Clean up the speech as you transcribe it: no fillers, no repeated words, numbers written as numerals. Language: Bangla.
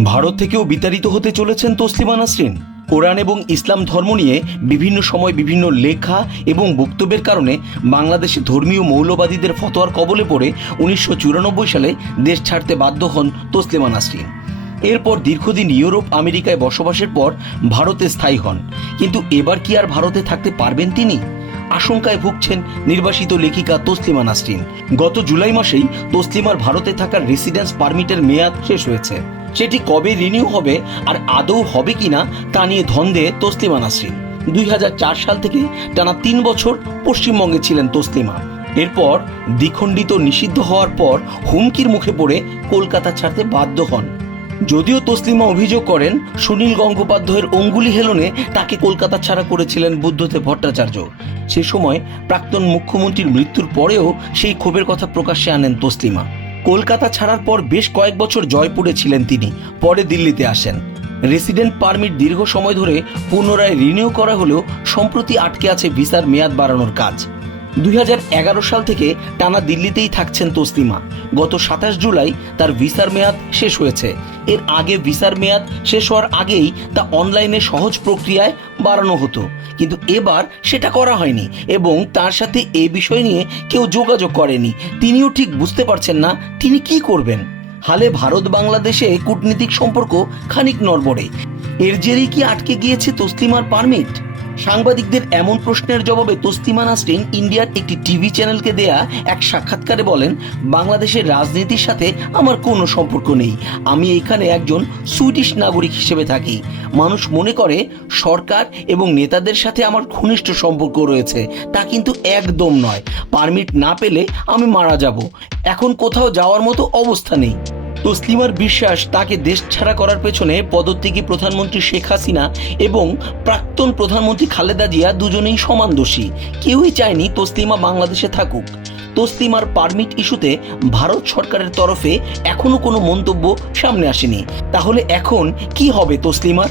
ভারত থেকেও বিতাড়িত হতে চলেছেন তসলিমা নাসরিন। কোরআন এবং ইসলাম ধর্ম নিয়ে বিভিন্ন সময় বিভিন্ন লেখা এবং বক্তব্যের কারণে বাংলাদেশে ধর্মীয় মৌলবাদীদের ফতোয়ার কবলে পড়ে 1994 সালে দেশ ছাড়তে বাধ্য হন তসলিমা নাসরিন। এরপর দীর্ঘদিন ইউরোপ আমেরিকায় বসবাসের পর ভারতে স্থায়ী হন। কিন্তু এবার কি আর ভারতে থাকতে পারবেন তিনি? আশঙ্কায় ভুগছেন নির্বাসিত লেখিকা তসলিমা নাসরিন। গত জুলাই মাসেই তসলিমার ভারতে থাকার রেসিডেন্স পারমিটের মেয়াদ শেষ হয়েছে। সেটি কবে রিনিউ হবে আর আদৌ হবে কিনা তা নিয়ে ধন্দে তসলিমা নাসরিন। 2004 সাল থেকে টানা 3 বছর পশ্চিমবঙ্গে ছিলেন তসলিমা। এরপর দ্বিখণ্ডিত নিষিদ্ধ হওয়ার পর হুমকির মুখে পড়ে কলকাতা ছাড়তে বাধ্য হন। যদিও তসলিমা অভিযোগ করেন সুনীল গঙ্গোপাধ্যায়ের অঙ্গুলি হেলনে তাকে কলকাতা ছাড়া করেছিলেন বুদ্ধদেব ভট্টাচার্য। সে সময় প্রাক্তন মুখ্যমন্ত্রীর মৃত্যুর পরেও সেই ক্ষোভের কথা প্রকাশ্যে আনেন তসলিমা। কলকাতা ছাড়ার পর বেশ কয়েক বছর জয়পুরে ছিলেন তিনি, পরে দিল্লিতে আসেন। রেসিডেন্ট পারমিট দীর্ঘ সময় ধরে পুনরায় রিনিউ করা হলেও সম্প্রতি আটকে আছে ভিসার মেয়াদ বাড়ানোর কাজ। 2011 সাল থেকে টানা দিল্লিতেই থাকছেন তসলিমা। গত 27 জুলাই তার ভিসার মেয়াদ শেষ হয়েছে। এর আগে ভিসার মেয়াদ শেষ হওয়ার আগেই তা অনলাইনে সহজ প্রক্রিয়ায় বাড়ানো হতো, কিন্তু এবার সেটা করা হয়নি এবং তার সাথে এই বিষয় নিয়ে কেউ যোগাযোগ করেনি। তিনিও ঠিক বুঝতে পারছেন না তিনি কি করবেন। হালে ভারত বাংলাদেশে কূটনীতিক সম্পর্ক খানিক নড়বড়ে। এর জেরেই কি আটকে গিয়েছে তসলিমার পারমিট? সাংবাদিকদের এমন প্রশ্নের জবাবে তসলিমা নাসরিন ইন্ডিয়ার একটি টিভি চ্যানেলকে দেয়া এক সাক্ষাৎকারে বলেন, বাংলাদেশের রাজনীতির সাথে আমার কোনো সম্পর্ক নেই। আমি এখানে একজন সুইডিশ নাগরিক হিসেবে থাকি। মানুষ মনে করে সরকার এবং নেতাদের সাথে আমার ঘনিষ্ঠ সম্পর্ক রয়েছে, তা কিন্তু একদম নয়। পারমিট না পেলে আমি মারা যাব। এখন কোথাও যাওয়ার মতো অবস্থা নেই। তসলিমার বিশ্বাস তাকে দেশ ছাড়া করার পেছনে পদত্যাগী প্রধানমন্ত্রী শেখ হাসিনা এবং প্রাক্তন প্রধানমন্ত্রী খালেদা জিয়া দুজনেই সমান দোষী। কেউই চায়নি তসলিমা বাংলাদেশে থাকুক। তসলিমার পারমিট ইস্যুতে ভারত সরকারের তরফে এখনো কোনো মন্তব্য সামনে আসেনি। তাহলে এখন কি হবে তসলিমার?